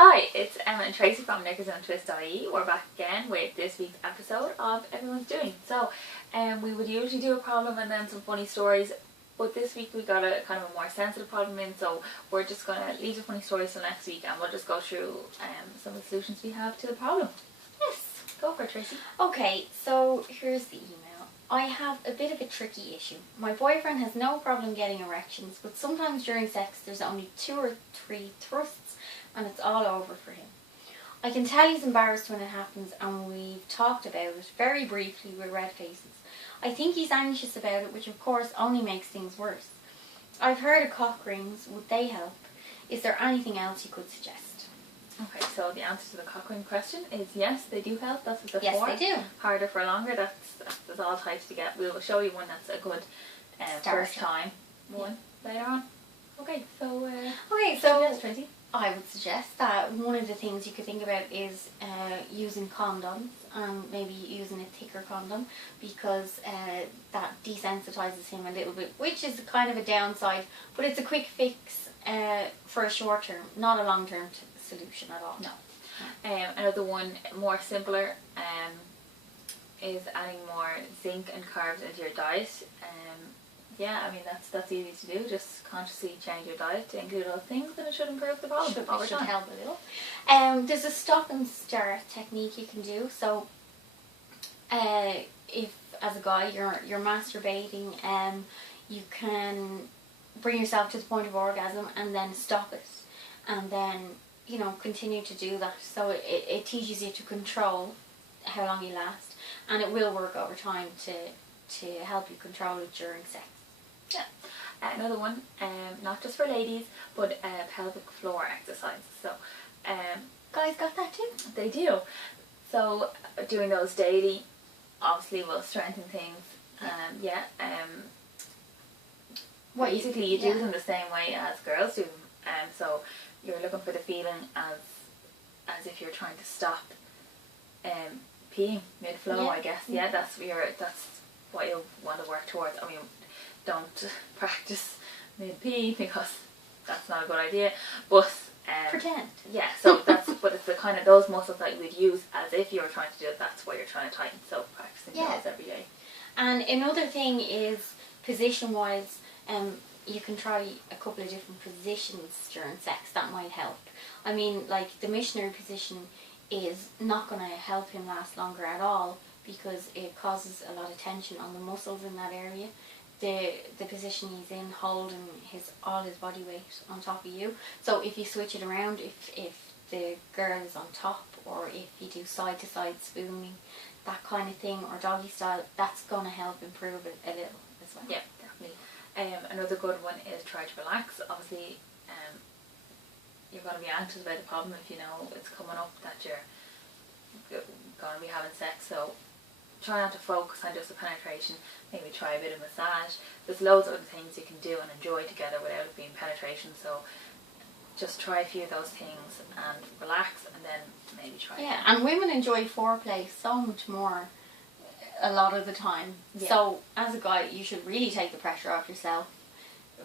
Hi, it's Emma and Tracy from Knickers and Twist.ie. We're back again with this week's episode of Everyone's Doing. So, we would usually do a problem and then some funny stories, but this week we got a kind of a more sensitive problem in, so we're just going to leave the funny stories till next week and we'll just go through some of the solutions we have to the problem. Yes. Go for it, Tracy. Okay, so here's the email. I have a bit of a tricky issue. My boyfriend has no problem getting erections, but sometimes during sex there's only 2 or 3 thrusts and it's all over for him. I can tell he's embarrassed when it happens and we've talked about it very briefly with red faces. I think he's anxious about it, which of course only makes things worse. I've heard of cock rings. Would they help? Is there anything else you could suggest? Okay, so the answer to the cock ring question is yes, they do help. That's what they're Yes, for. they do. Harder for longer, that's all types to get. We'll show you one that's a good first time one later on. Okay, so yes, Tracy. I would suggest that one of the things you could think about is using condoms and maybe using a thicker condom, because that desensitizes him a little bit, which is kind of a downside, but it's a quick fix for a short term, not a long term solution at all. No. Another one, more simpler, is adding more zinc and carbs into your diet. Yeah, I mean that's easy to do. Just consciously change your diet to include other things, and it should improve the problem over Should time. help a little. There's a stop and start technique you can do. So, if as a guy you're masturbating, you can bring yourself to the point of orgasm and then stop it, and then continue to do that. So it teaches you to control how long you last, and it will work over time to help you control it during sex. Yeah. Another one, not just for ladies, but pelvic floor exercises. So, Guys got that too? they do. So, doing those daily obviously will strengthen things. Basically, you do them the same way as girls do them. So, you're looking for the feeling as if you're trying to stop peeing mid-flow, I guess. Yeah, that's what you want to work towards. I mean, don't practice mid-pee because that's not a good idea. But pretend. Yeah, so but it's the kind of those muscles that you would use as if you were trying to do it. That's what you're trying to tighten. So practicing those every day. And another thing is position-wise. You can try a couple of different positions during sex. That might help. I mean, like the missionary position is not going to help him last longer at all because it causes a lot of tension on the muscles in that area. The position he's in, holding all his body weight on top of you. So if you switch it around, if the girl is on top, or if you do side to side spooning, that kind of thing, or doggy style, that's going to help improve it a little as well. Yeah, definitely. Another good one is try to relax. Obviously, you're going to be anxious about the problem if you know it's coming up that you're going to be having sex. So try not to focus on just the penetration. Maybe try a bit of massage. There's loads of other things you can do and enjoy together without it being penetration. So just try a few of those things and relax, and then maybe try. Yeah, and women enjoy foreplay so much more a lot of the time. Yeah. So as a guy, you should really take the pressure off yourself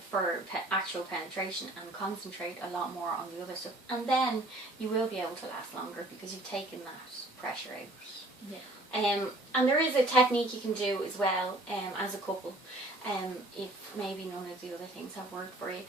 for actual penetration and concentrate a lot more on the other stuff, and then you will be able to last longer because you've taken that pressure out. Yeah. And there is a technique you can do as well as a couple, if maybe none of the other things have worked for you.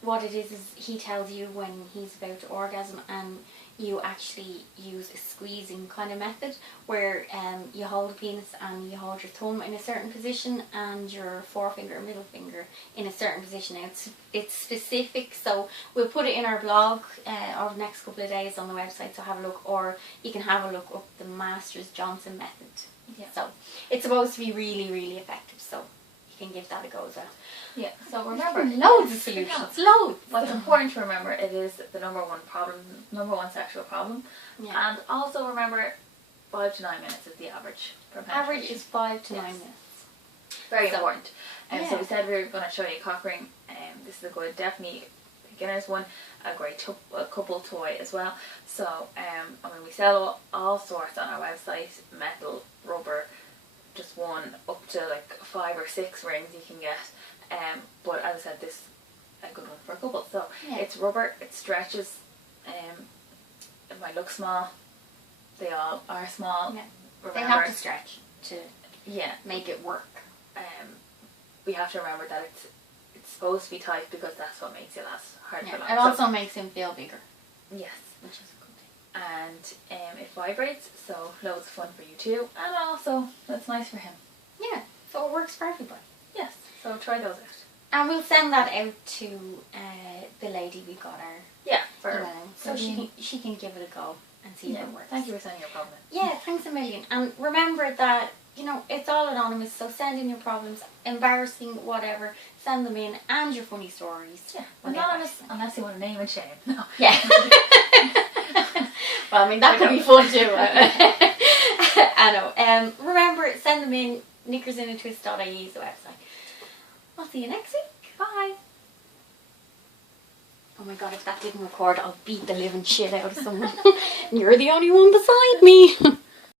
What it is he tells you when he's about to orgasm, and you actually use a squeezing kind of method where you hold the penis and you hold your thumb in a certain position and your forefinger and middle finger in a certain position. Now it's specific, so we'll put it in our blog over the next couple of days on the website, so have a look, or you can have a look up the Masters Johnson method. Yeah. So it's supposed to be really, really effective, so you can give that a go as well. Yeah, so remember, loads of solutions, loads. What's important to remember, it is the number one sexual problem. Yeah. And also remember, 5 to 9 minutes is the average per penetration. Average is 5 to 9 minutes. Very important. So we said we were going to show you a cock ring. This is a good, definitely beginner's one, a great couple toy as well. So, we sell all sorts on our website, metal, rubber, just one, up to like 5 or 6 rings you can get. But as I said, this a good one for a couple. So it's rubber, it stretches It might look small. They all are small. Yeah. Remember, They have to stretch to yeah. make it work. We have to remember that it's supposed to be tight because that's what makes it last hard for long. It also makes him feel bigger. Yes. Which is a good thing. And it vibrates, so loads of fun for you too. And also, that's nice for him. Yeah, so it works for everybody. Yes, so try those out. And we'll send that out to the lady we got our Yeah, so she can give it a go and see if it works. Thank you for sending your problem. Yeah, thanks a million. And remember that, it's all anonymous, so send in your problems, embarrassing, whatever, send them in, and your funny stories. Yeah, anonymous, unless you want to name and shame. No. Yeah. Well, I mean, that could be fun too. I know. Remember, send them in, knickersinatwist.ie is the website. I'll see you next week. Bye. Oh my god, if that didn't record, I'll beat the living shit out of someone. You're the only one beside me.